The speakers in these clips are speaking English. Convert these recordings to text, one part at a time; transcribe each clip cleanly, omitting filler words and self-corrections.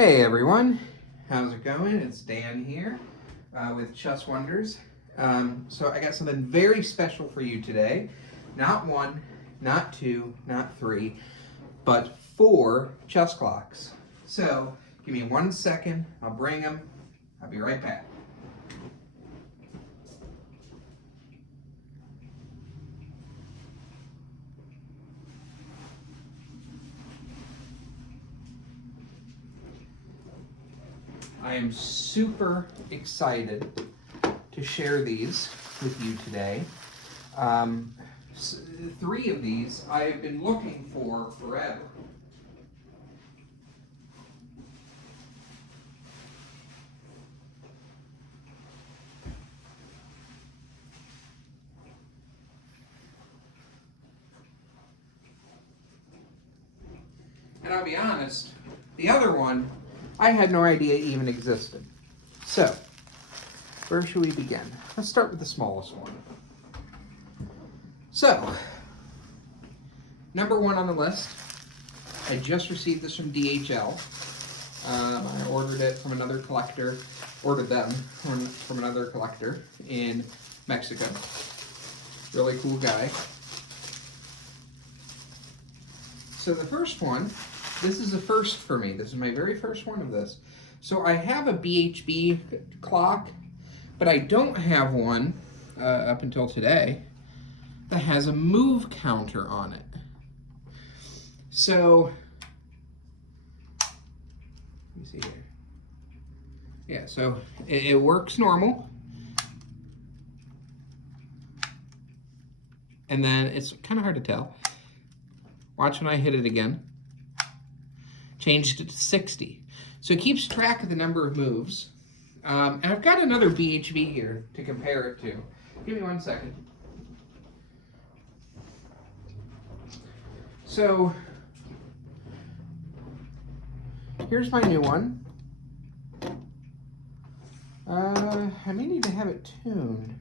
Hey everyone, how's it going? It's Dan here with Chess Wonders. So I got something very special for you today. Not one, not two, not three, but 4 chess clocks. So give me 1 second, I'll bring them. I'll be right back. I am super excited to share these with you today. 3 of these I've been looking for forever. And I'll be honest, the other one I had no idea even existed. So, where should we begin? Let's start with the smallest one. So, number 1 on the list, I just received this from DHL. I ordered it from another collector, ordered them from another collector in Mexico. Really cool guy. So the first one, this is a first for me. This is my very first one of this. So I have a BHB clock, but I don't have one up until today that has a move counter on it. So, let me see here. Yeah, so it works normal. And then it's kind of hard to tell. Watch when I hit it again. Changed it to 60. So it keeps track of the number of moves. And I've got another BHB here to compare it to. Give me 1 second. So here's my new one. I may need to have it tuned.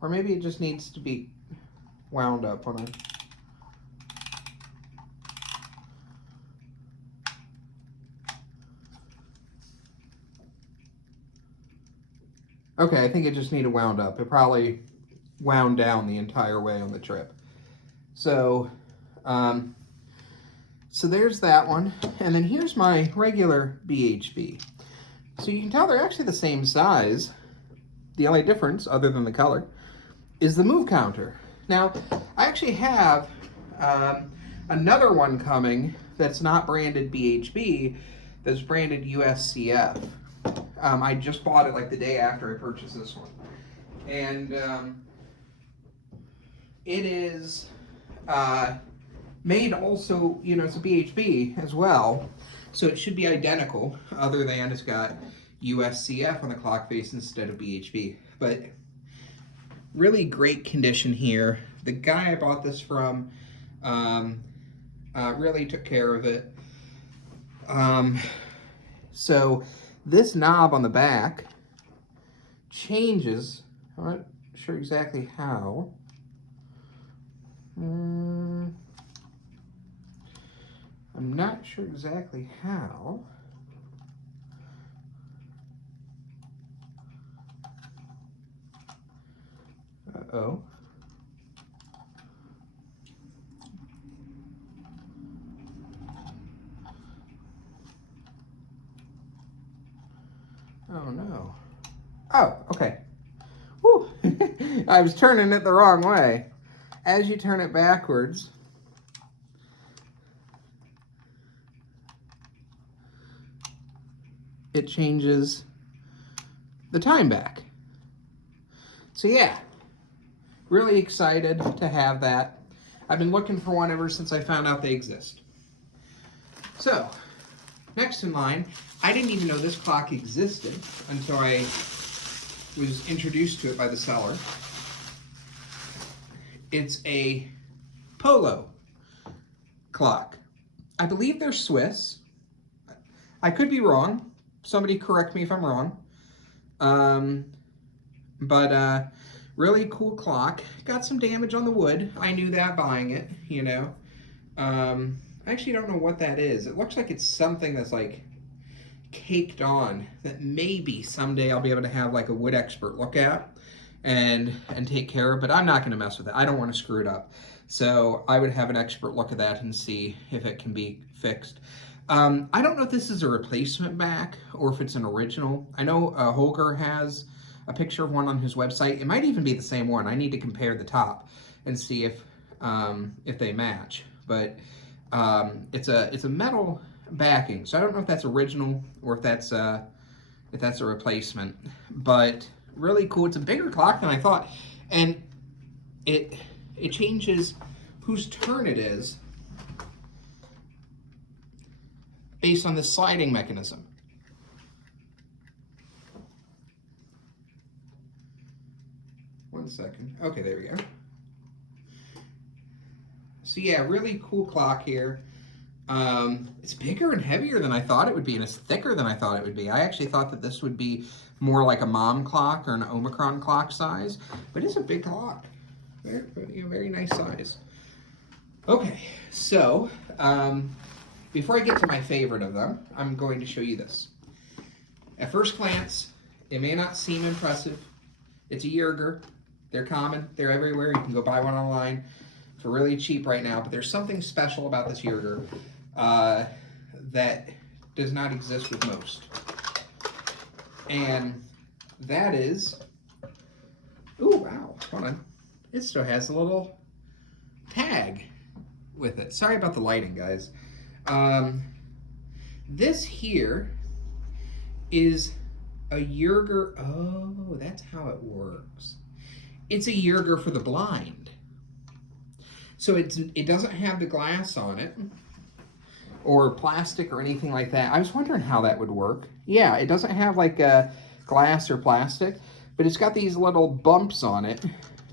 Or maybe it just needs to be wound up on it. Okay, I think it just needed wound up. It probably wound down the entire way on the trip. So, so there's that one. And then here's my regular BHB. So you can tell they're actually the same size. The only difference, other than the color, is the move counter. Now, I actually have another one coming that's not branded BHB, that's branded USCF. I just bought it like the day after I purchased this one. And it is made also, you know, it's a BHB as well. So it should be identical, other than it's got USCF on the clock face instead of BHB. But really great condition here. The guy I bought this from really took care of it. So this knob on the back changes. I'm not sure exactly how. I'm not sure exactly how. Uh-oh. Oh no. Oh, okay. Whew. I was turning it the wrong way. As you turn it backwards, it changes the time back. So yeah, really excited to have that. I've been looking for one ever since I found out they exist. So, next in line, I didn't even know this clock existed until I was introduced to it by the seller. It's a Polo clock. I believe they're Swiss. I could be wrong. Somebody correct me if I'm wrong. But really cool clock. Got some damage on the wood. I knew that buying it, you know. I actually don't know what that is. It looks like it's something that's like caked on that maybe someday I'll be able to have like a wood expert look at and take care of, but I'm not going to mess with it. I don't want to screw it up. So I would have an expert look at that and see if it can be fixed. I don't know if this is a replacement back or if it's an original. I know Holger has a picture of one on his website. It might even be the same one. I need to compare the top and see if they match. But it's a metal backing, so I don't know if that's original or if that's a replacement. But really cool. It's a bigger clock than I thought, and it changes whose turn it is based on the sliding mechanism. One second. Okay, there we go. So yeah, really cool clock here. It's bigger and heavier than I thought it would be, and it's thicker than I thought it would be. I actually thought that this would be more like a mom clock or an Omicron clock size, but it's a big clock. Very nice size. Okay, so before I get to my favorite of them, I'm going to show you this. At first glance, it may not seem impressive. It's a Jerger. They're common. They're everywhere. You can go buy one online for really cheap right now, but there's something special about this Jerger that does not exist with most. And that is, ooh, wow, hold on. It still has a little tag with it. Sorry about the lighting, guys. This here is a Jerger. Oh, that's how it works. It's a Jerger for the blind. So it doesn't have the glass on it or plastic or anything like that. I was wondering how that would work. Yeah, it doesn't have like a glass or plastic, but it's got these little bumps on it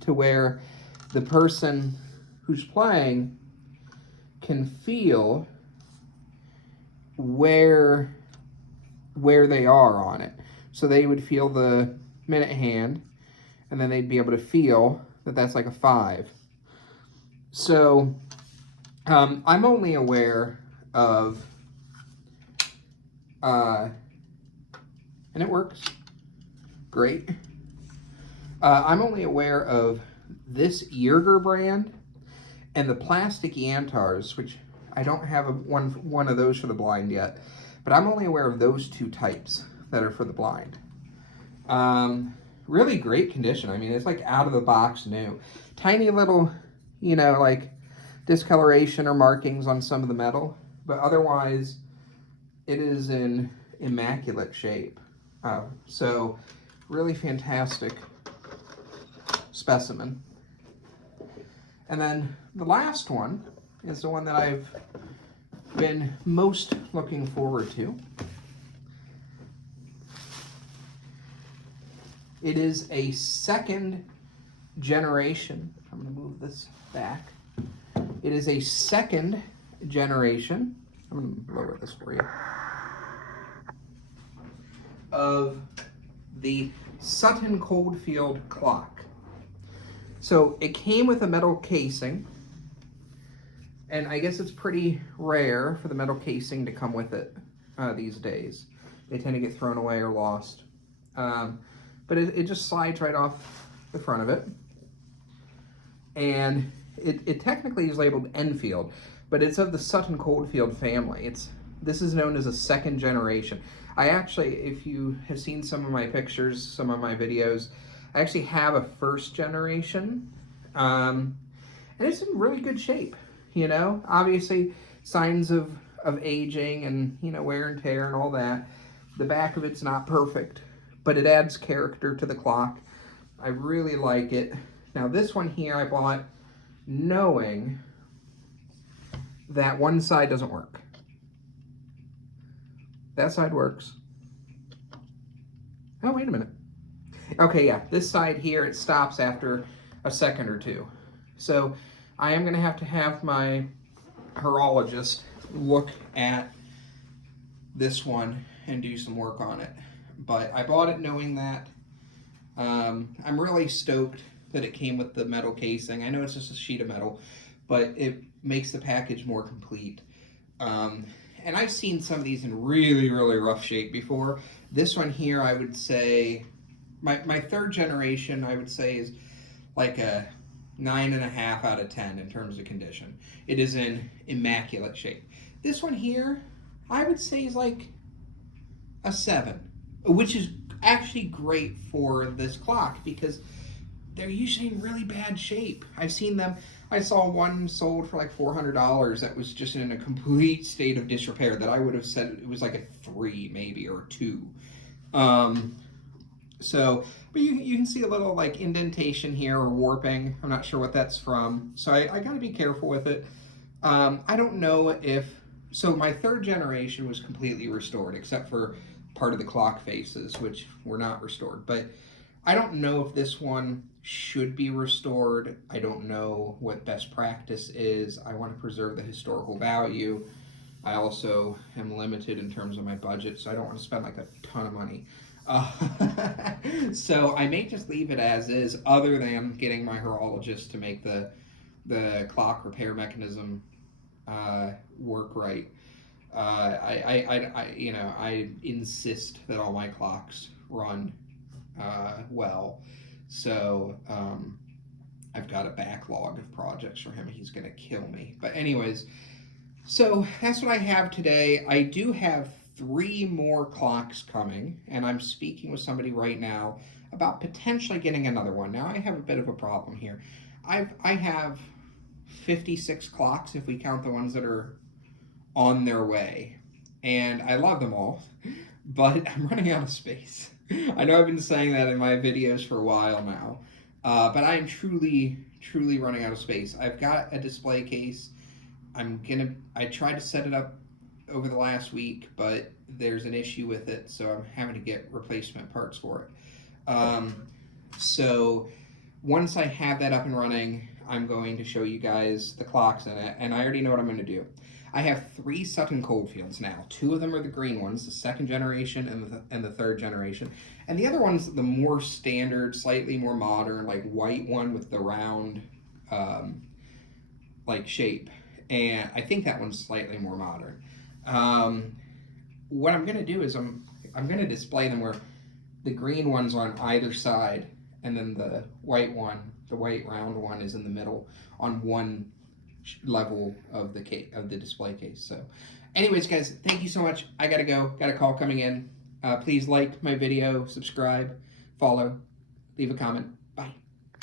to where the person who's playing can feel where they are on it. So they would feel the minute hand, and then they'd be able to feel that that's like a 5. So I'm only aware of, and it works great. I'm only aware of this Jerger brand and the plastic Yantars, which I don't have one of those for the blind yet, but I'm only aware of those 2 types that are for the blind. Really great condition. I mean, it's like out of the box new. Tiny little, like discoloration or markings on some of the metal, but otherwise it is in immaculate shape. So really fantastic specimen. And then the last one is the one that I've been most looking forward to. It is a 2nd generation. I'm going to move this back. It is a 2nd generation. I'm going to lower this for you. Of the Sutton Coldfield clock. So it came with a metal casing, and I guess it's pretty rare for the metal casing to come with it these days. They tend to get thrown away or lost. But it just slides right off the front of it. And it technically is labeled Enfield, but it's of the Sutton Coldfield family. This is known as a 2nd generation. I actually, if you have seen some of my pictures, some of my videos, I actually have a 1st generation. And it's in really good shape, Obviously, signs of aging and, wear and tear and all that. The back of it's not perfect, but it adds character to the clock. I really like it. Now this one here I bought knowing that one side doesn't work. That side works. Oh, wait a minute. Okay, yeah, this side here, it stops after a second or 2. So I am gonna have to have my horologist look at this one and do some work on it. But I bought it knowing that. I'm really stoked that it came with the metal casing. I know it's just a sheet of metal, but it makes the package more complete. And I've seen some of these in really, really rough shape before. This one here, I would say, my third generation, I would say, is like a 9.5 out of 10 in terms of condition. It is in immaculate shape. This one here, I would say, is like a 7, which is actually great for this clock because they're usually in really bad shape. I've seen them. I saw one sold for like $400 that was just in a complete state of disrepair that I would have said it was like a 3 maybe or a 2. So, but you can see a little like indentation here or warping. I'm not sure what that's from. So I got to be careful with it. I don't know if, so my third generation was completely restored except for part of the clock faces, which were not restored. But I don't know if this one should be restored. I don't know what best practice is. I want to preserve the historical value. I also am limited in terms of my budget, so I don't want to spend like a ton of money. So I may just leave it as is, other than getting my horologist to make the clock repair mechanism work right. I insist that all my clocks run well. So I've got a backlog of projects for him. He's gonna kill me. But anyways, so that's what I have today. I do have 3 more clocks coming, and I'm speaking with somebody right now about potentially getting another one. Now I have a bit of a problem here. I have 56 clocks if we count the ones that are on their way, and I love them all, but I'm running out of space. I know I've been saying that in my videos for a while now, but I'm truly running out of space. I've got a display case. I tried to set it up over the last week, but there's an issue with it, so I'm having to get replacement parts for it. So once I have that up and running, I'm going to show you guys the clocks in it, and I already know what I'm going to do. I have 3 Sutton Coldfields now. 2 of them are the green ones, the 2nd generation and the 3rd generation. And the other one's the more standard, slightly more modern, like white one with the round like shape. And I think that one's slightly more modern. What I'm going to do is I'm going to display them where the green one's on either side, and then the white one, the white round one, is in the middle on one level of the display case. So anyways, guys, thank you so much. I gotta go. Got a call coming in. Please like my video, subscribe, follow, leave a comment.